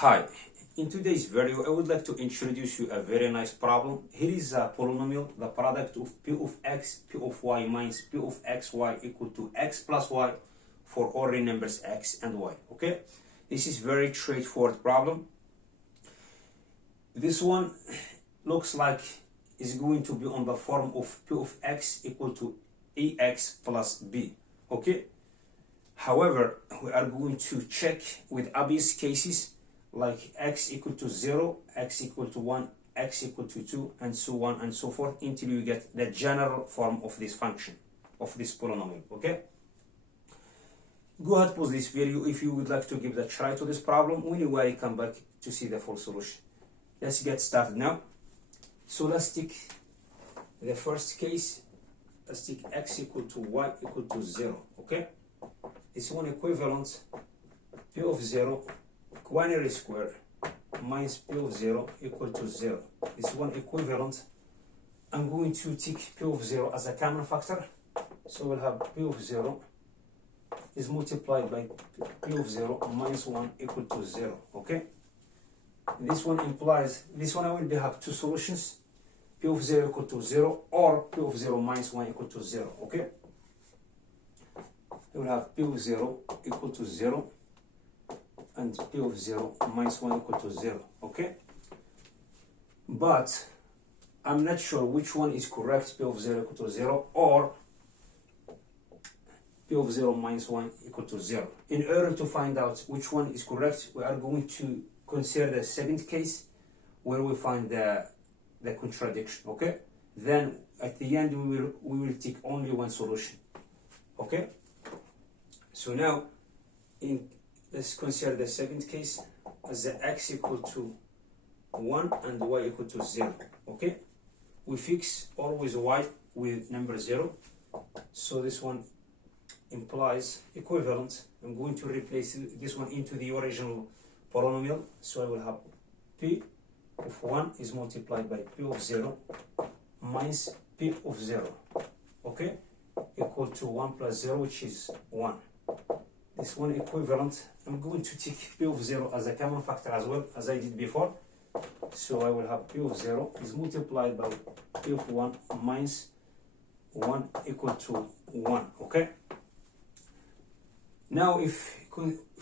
Hi, in today's video I would like to introduce you a very nice problem. Here is a polynomial, the product of p of x, p of y minus p of xy equal to x plus y for all real numbers x and y. Okay, this is very straightforward problem. This one looks like is going to be on the form of p of x equal to ax plus b. Okay, however, we are going to check with obvious cases like x equal to 0, x equal to 1, x equal to 2, and so on and so forth until you get the general form of this function, of this polynomial. Okay, go ahead, pause this video if you would like to give a try to this problem. Anyway, come back to see the full solution. Let's get started now. So let's take the first case. Let's take x equal to y equal to 0. Okay, this one equivalent p of 0 quinary square minus p of 0 equal to 0. This one equivalent, I'm going to take p of 0 as a common factor, so we'll have p of 0 is multiplied by p of 0 minus 1 equal to 0. Okay, this one implies, this one I will have two solutions, p of 0 equal to 0 or p of 0 minus 1 equal to 0. Okay, we will have p of 0 equal to 0 and p of 0 minus 1 equal to 0. Okay, but I'm not sure which one is correct, p of 0 equal to 0 or p of 0 minus 1 equal to 0. In order to find out which one is correct, we are going to consider the second case where we find the contradiction. Okay, then at the end we will take only one solution. Okay, so now let's consider the second case as the x equal to 1 and y equal to 0. Okay, we fix always y with number 0, so this one implies equivalent. I'm going to replace this one into the original polynomial, so I will have p of 1 is multiplied by p of 0 minus p of 0. Okay, equal to 1 plus 0, which is 1. This one equivalent, I'm going to take p of 0 as a common factor as well as I did before, so I will have p of 0 is multiplied by p of 1 minus 1 equal to 1. Okay, now if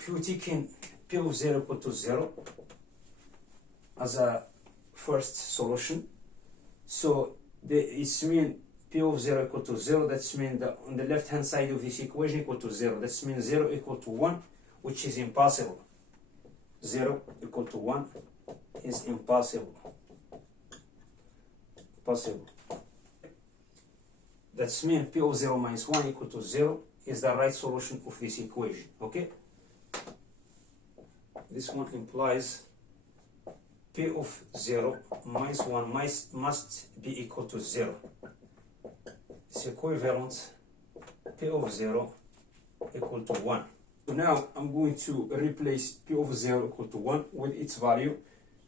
you take in p of 0 equal to 0 as a first solution, so it's mean p of 0 equal to 0, that's mean that on the left hand side of this equation equal to 0, that's mean 0 equal to 1, which is impossible. 0 equal to 1 is impossible. That's mean p of 0 minus 1 equal to 0 is the right solution of this equation. Okay, this one implies p of 0 minus 1 must be equal to 0. It's equivalent p of 0 equal to 1. So now I'm going to replace p of 0 equal to 1 with its value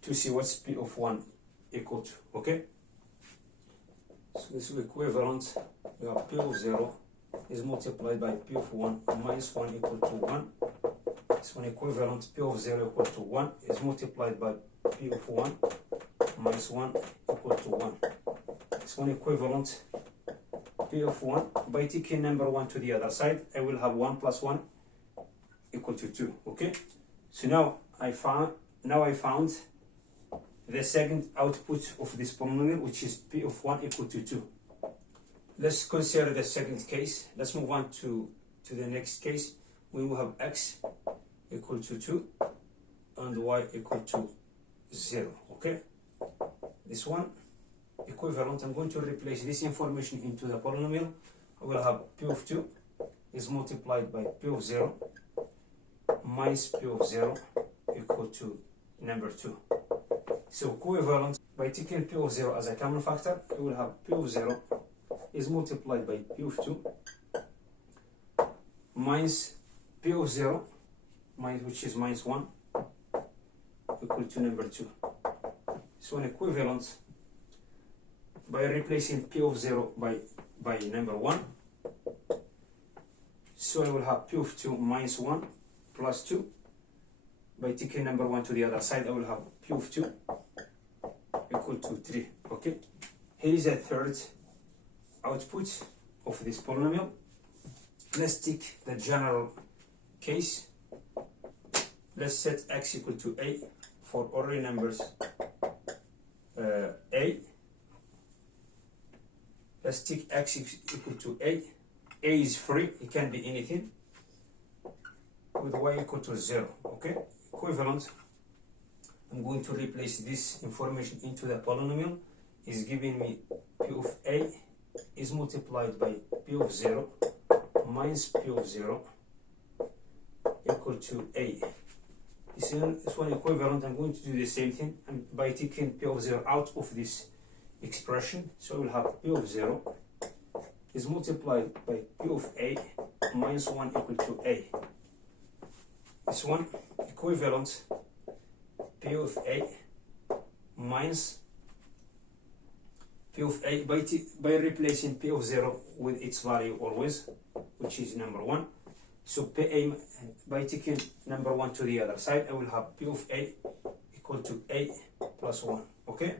to see what's p of 1 equal to. Okay, so this is equivalent. We have p of 0 is multiplied by p of 1 minus 1 equal to 1. This one equivalent, p of 0 equal to 1 is multiplied by p of 1 minus 1 equal to 1. This one equivalent, p of 1, by taking number 1 to the other side, I will have 1 plus 1 equal to 2. Okay, so now I found the second output of this polynomial, which is p of 1 equal to 2. Let's consider the second case. Let's move on to the next case. We will have x equal to 2 and y equal to 0. Okay, this one equivalent, I'm going to replace this information into the polynomial. I will have p of 2 is multiplied by p of 0 minus p of 0 equal to number 2. So equivalent, by taking p of 0 as a common factor, I will have p of 0 is multiplied by p of 2 minus p of 0 which is minus 1 equal to number 2. So an equivalent, by replacing p of 0 by number 1, so I will have p of 2 minus 1 plus 2 by taking number 1 to the other side, I will have p of 2 equal to 3. Okay, here is a third output of this polynomial. Let's take the general case. Let's set x equal to a for all real numbers a. Let's take x equal to a. A is free, it can be anything, with y equal to 0. Okay, equivalent. I'm going to replace this information into the polynomial. Is giving me p of a is multiplied by p of 0 minus p of 0 equal to a. This one equivalent. I'm going to do the same thing by taking p of 0 out of this expression. So we'll have p of 0 is multiplied by p of a minus 1 equal to a. This one equivalent p of a minus p of a by replacing p of 0 with its value always, which is number 1. So pa, by taking number 1 to the other side, I will have p of a equal to a plus 1. Okay,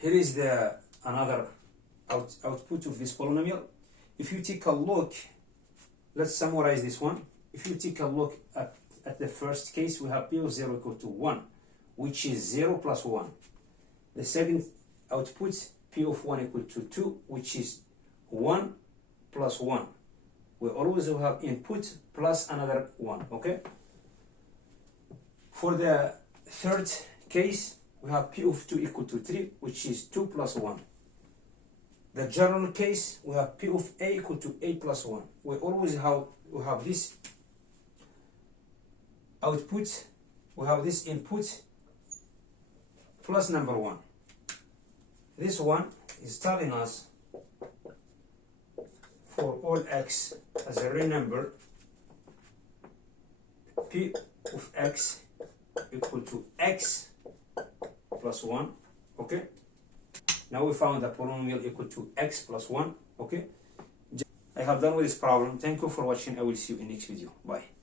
here is the another output of this polynomial. If you take a look, let's summarize this one. If you take a look at the first case, we have p of 0 equal to 1, which is 0 plus 1. The second output, p of 1 equal to 2, which is 1 plus 1. We always will have input plus another 1. Okay, for the third case, we have p of 2 equal to 3, which is 2 plus 1. The general case, we have p of a equal to a plus 1. We always have this output, we have this input plus number 1. This one is telling us for all x as a real number, p of x equal to x plus 1. Okay, now we found the polynomial equal to x plus 1. Okay, I have done with this problem. Thank you for watching. I will see you in next video. Bye.